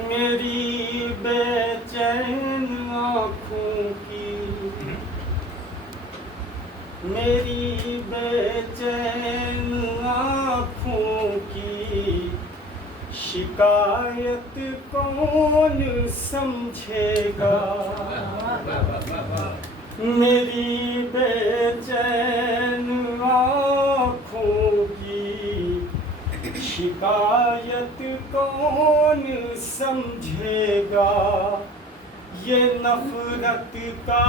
मेरी बेचैन आँखों की, मेरी बेचैन आँखों की शिकायत कौन समझेगा। मेरी बेचैन आँखों की शिकायत कौन समझेगा। ये नफरत का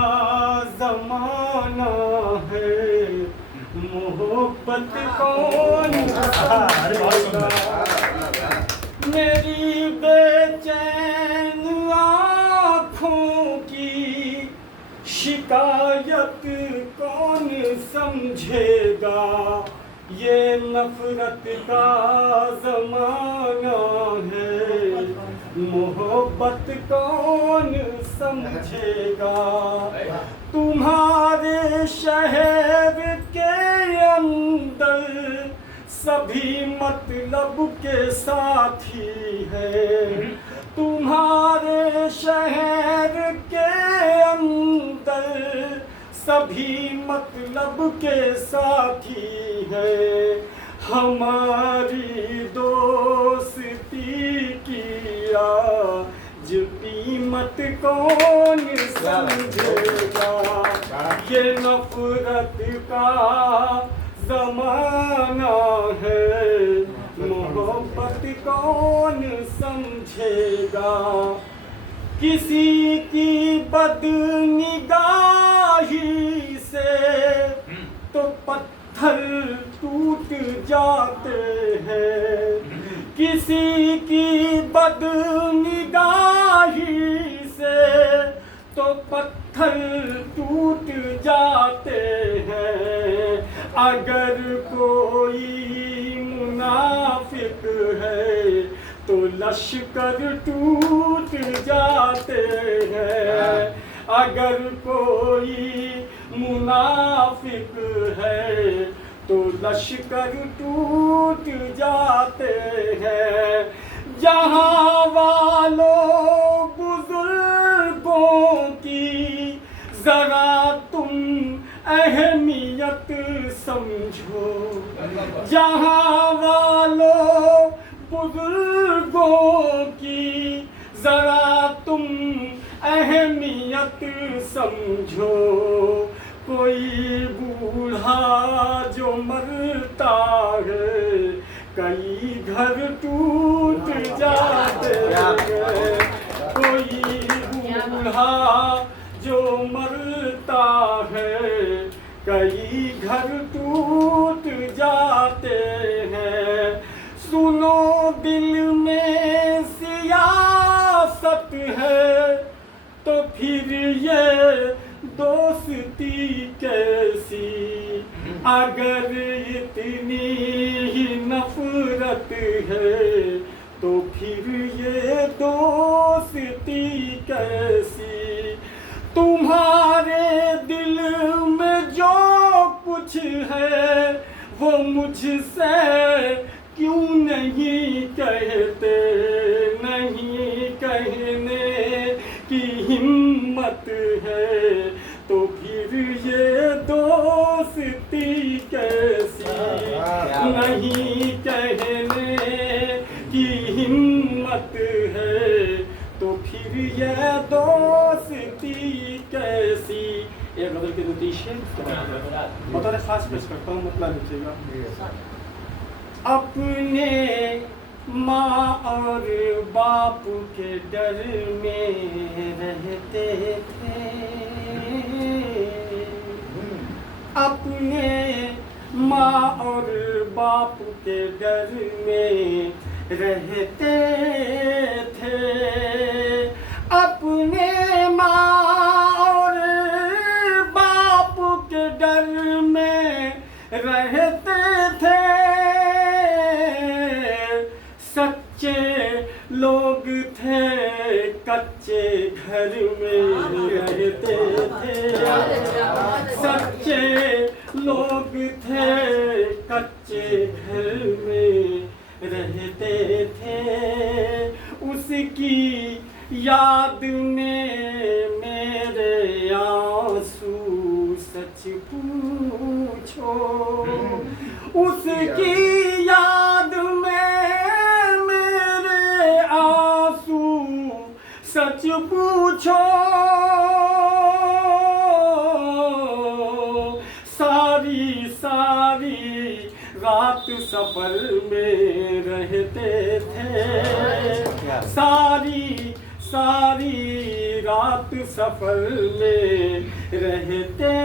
ज़माना है, मोहब्बत कौन समझेगा। मेरी बेचैन आँखों की शिकायत कौन समझेगा। ये नफरत का ज़माना है, मोहब्बत कौन समझेगा। तुम्हारे शहर के अंदर सभी मतलब के साथी हैं। तुम्हारे शहर के अंदर सभी मतलब के साथी हैं। हमारी दोस्ती की आज कीमत कौन समझेगा। ये नफरत का ज़माना है, मोहब्बत कौन समझेगा। किसी की बदनिगाही से तो पत्थर टूट जाते हैं। किसी की बदनिगाही से तो पत्थर टूट जाते हैं। अगर कोई मुनाफिक है तो लश्कर टूट जाते हैं। अगर कोई मुनाफिक है तो लश्कर टूट जाते हैं। जहाँ वालों बुजुर्गों की जरा तुम अहमियत समझो। जहाँ वालों बुजुर्गों की जरा तुम अहमियत समझो। कोई बूढ़ा जो मरता है, कई घर टूट जाते हैं। कोई बूढ़ा जो मरता है, कई घर टूट जाते हैं। सुनो दिल में सियासत है तो फिर ये दोस्ती कैसी। अगर इतनी ही नफरत है तो फिर ये दोस्ती कैसी। तुम्हारे दिल में जो कुछ है वो मुझसे क्यों नहीं कहते। नहीं कहने की हिम्मत है तो फिर ये दोस्ती कैसी। नहीं कहने की हिम्मत है तो फिर ये दोस्ती कैसी। एक गजल के 2-3 शेर बता रहे, खास पेश करता हूँ, मतलब लीजिएगा। अपने माँ और बाप के डर में रहते थे। अपने माँ और बाप के डर में रहते थे। अपने माँ और बाप के डर में रहते थे। सच्चे लोग थे, कच्चे घर में रहते थे। सच्चे लोग थे कच्चे घर में रहते थे, उसकी याद में मेरे आंसू सच पूछो, उसकी याद में मेरे आंसू सच पूछो। सारी सारी रात सफर में रहते थे, सारी सारी रात सफर में रहते थे।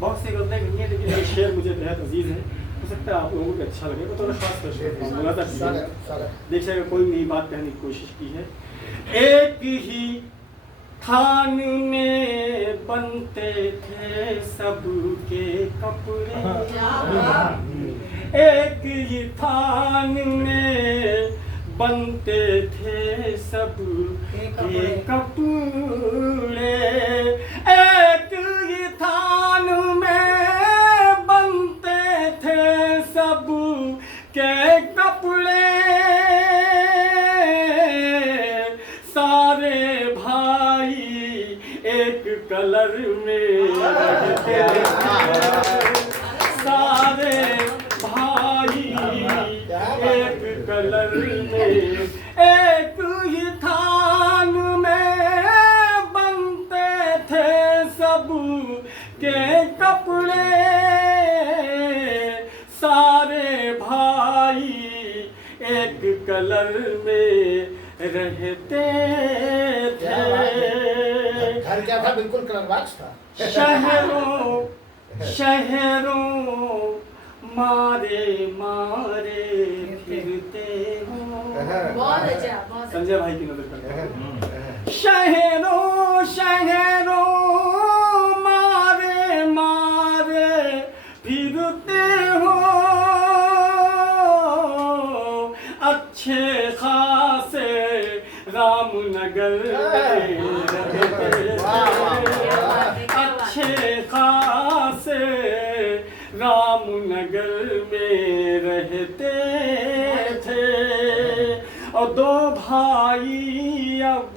बहुत से गलतियाँ नहीं है, लेकिन ये शेर मुझे बेहद अजीज है। हो सकता है आप लोगों को अच्छा लगे, तो थोड़ा खास कर देखिएगा, कोई नई बात कहने की कोशिश की है। एक ही थान में बनते थे सबके कपड़े, एक ही थान में बनते थे सबके कपड़े, एक ही थान में बनते थे सबके कपड़े। सारे भाई एक कलर में रहते थे, सारे भाई एक कलर में, एक ही थान में बनते थे सब के कपड़े। सारे भाई एक कलर में रहते थे। घर क्या था? बिल्कुल कलर बॉक्स था। शहरों शहरों मारे मारे फिरते हो। बहुत अच्छा, बहुत संजय भाई की नजर करते हैं। शहरों शहरों मारे मारे फिरते हो, अच्छे खासे रामनगर में रहते थे, अच्छे खासे रामनगर में रहते थे। और दो भाई अब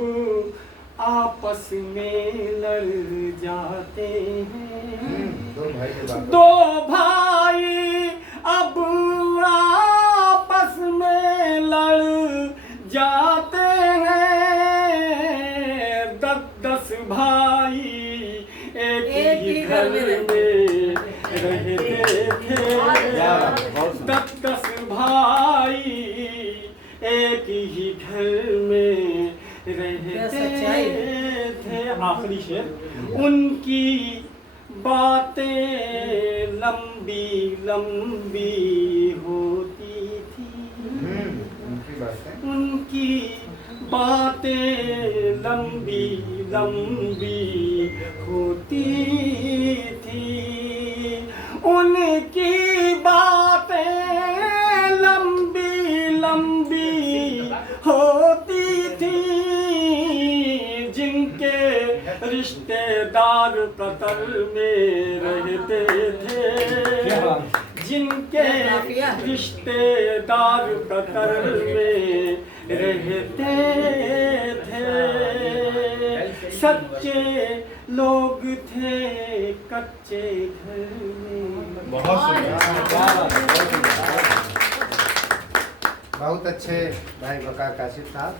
आपस में लड़ जाते हैं, दो भाई अब आपस में लड़ जाते हैं। 10 भाई एक ही घर में रहते थे, 10 भाई एक ही घर में रहते थे। आखिरी शेर, उनकी बातें लंबी लंबी होती थी, उनकी बातें लंबी लंबी होती थी, उनकी बातें लंबी लंबी होती थी। जिनके रिश्तेदार कतर में रहते थे, जिनके रिश्तेदार कतर में रहते थे। सच्चे लोग थे कच्चे घर में। बहुत अच्छे भाई वकार काशिफ साहब।